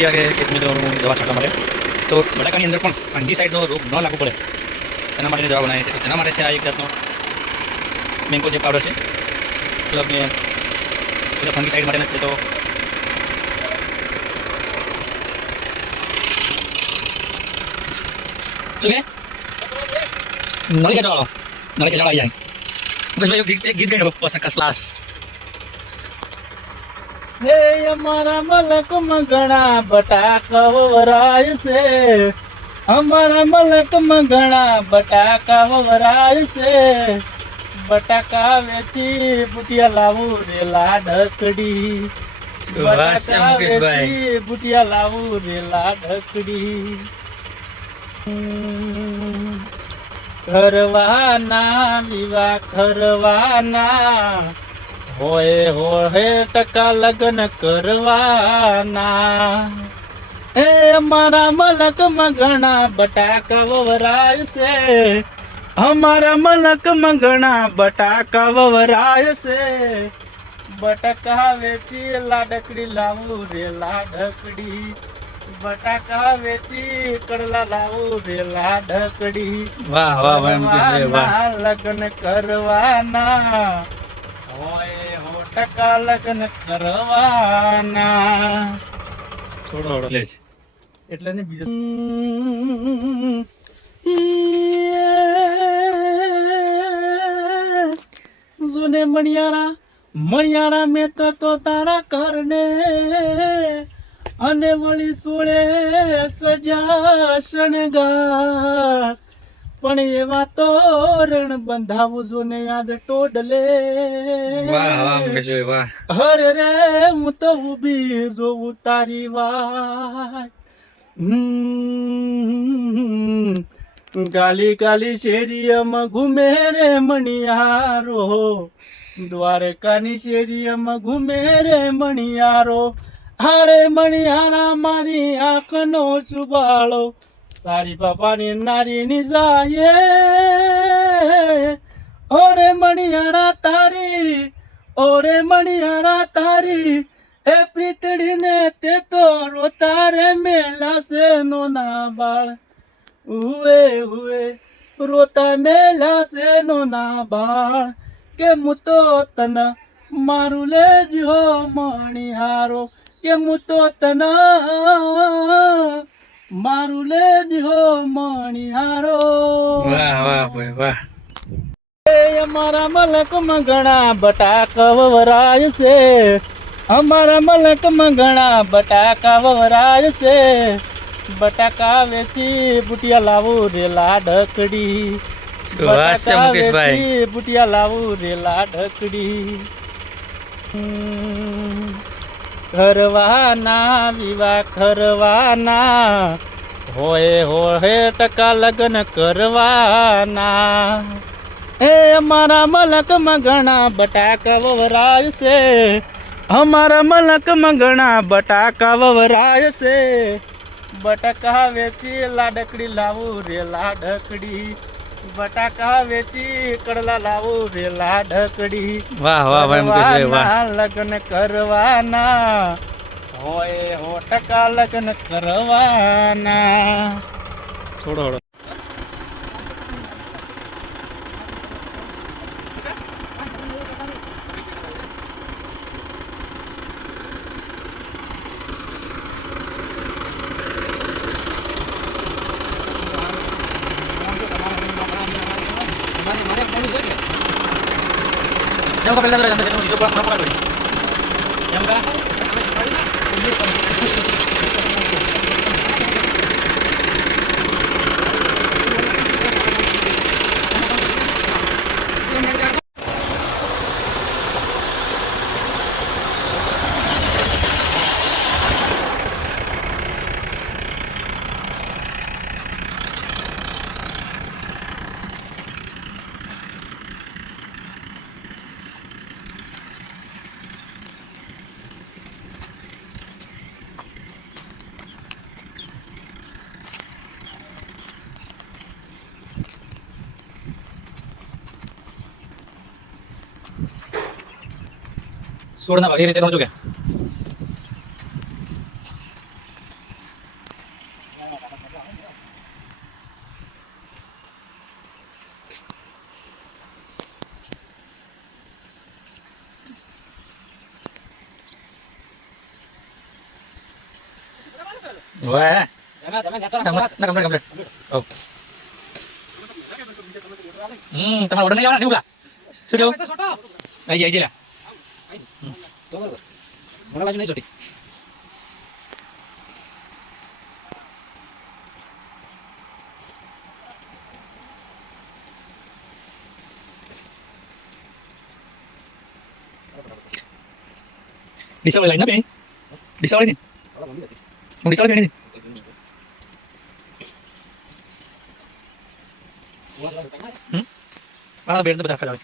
ગયા કે એક મિત્રો દવા છાંટવા માટે તો બટાકાની અંદર પણ ફંગી સાઈડનો રોગ ન લાગુ પડે એના માટેની દવા બનાવી છે. તો તેના માટે છે આ એક જાતનો મેંગો જે પાવડર છે મતલબ મેં બધા ફંગી સાઈડ માટેના જ છે. તો શું કે નળી ખેંચવાળો આવી જાય મુકેશભાઈ ગીત ગાઈ પસંદ ક્લાસ. હે અમારા મલકમાં ઘણા બટાકા વવરાય છે, અમારા મલકમાં ઘણા બટાકા વવરાય છે. બટાકા વેચી બુટિયા લાવું રે લાડકડી, બટાકા વેચી બુટિયા લાવું રે લાડકડી. કરવાના વિવાહ કરવાના હોય હોય ટકા લગ્ન કરવાના. એ અમારા મલકમાં ઘણા બટાકા વવરાય છે, અમારા મલકમાં ઘણા બટાકા વવરાય છે. બટાકા વેચી લાડકડી લાવું રે લાડકડી, બટાકા વેચી કડલા લાવું રે લાડકડી. વાહ વાહ વાહ મુકેશભાઈ વાહ. લગ્ન કરવાના હોય હો ટકા લગ્ન કરવાના. છોડો લે છે એટલે ને બીજું જોને મણિયારા મણિયારા મેં તો તારા કરને અને વળી સોળે સજા શણગાર. પણ એવા તોરણ બંધાવું જો ને યાદ ટોડલે. વાહ વાહ મુકેશભાઈ વાહ. હરે રે હું તો ઊભી જોઉં તારી વાત. ગાલી ગાલી શેરીયમાં ઘૂમે રે મણિયારો, દ્વારકાની શેરીયમાં ઘૂમે રે મણિયારો. હારે મણિયારા મારી આંખનો સુબાળો, સારી બાપાની નારીની જાય. ઓરે મણિયારા તારી, ઓરે મણિયારા તારી, એ પ્રીતડીને તે તો રોતા રે મેલા છે નો ના બાળ. ઉએ ઉએ રોતા મેલા છે નો ના બાળ. કે હું તો તને મારું લેજો મણિહારો, કે હું તો તને મારું લેજો મણિહારો. વાહ વાહ ભાઈ વાહ. અમારા મલકમાં ઘણા બટાકા વવરાય છે, અમારા મલકમાં ઘણા બટાકા વવરાય છે. બટાકા વેચી બુટિયા લાવું રે લાડકડી, બટાકા વેચી બુટિયા લાવું રે લાડકડી. કરવાના વિવાહ કરવાના હોય હોય ટકા લગ્ન કરવાના. એ અમારા મલકમાં ઘણા બટાકા વવરાય છે, અમારા મલકમાં ઘણા બટાકા વવરાય છે. બટાકા વેચી લાડકડી લાવું રે લાડકડી, બટાકા વેચી કડલા લાવું રે લાડકડી. વાહ વાહ ભાઈ મુકેશભાઈ વાહ. લગ્ન કરવાના હોય હો ટકા લગ્ન કરવાના. છોડો Jangan kau pelajari, jangan hidup orang orang dulu. Yang dah. સોળના ભાગે રીતે રહો છો કે Wah. Nah, komplit. Oh. Teman udah nih dibuka. Sudah. Aja lah. Mana laju nih Soti? Bisa lain apa ini? Bisa ini? Mau bisa ini? Mana biar itu betul kali.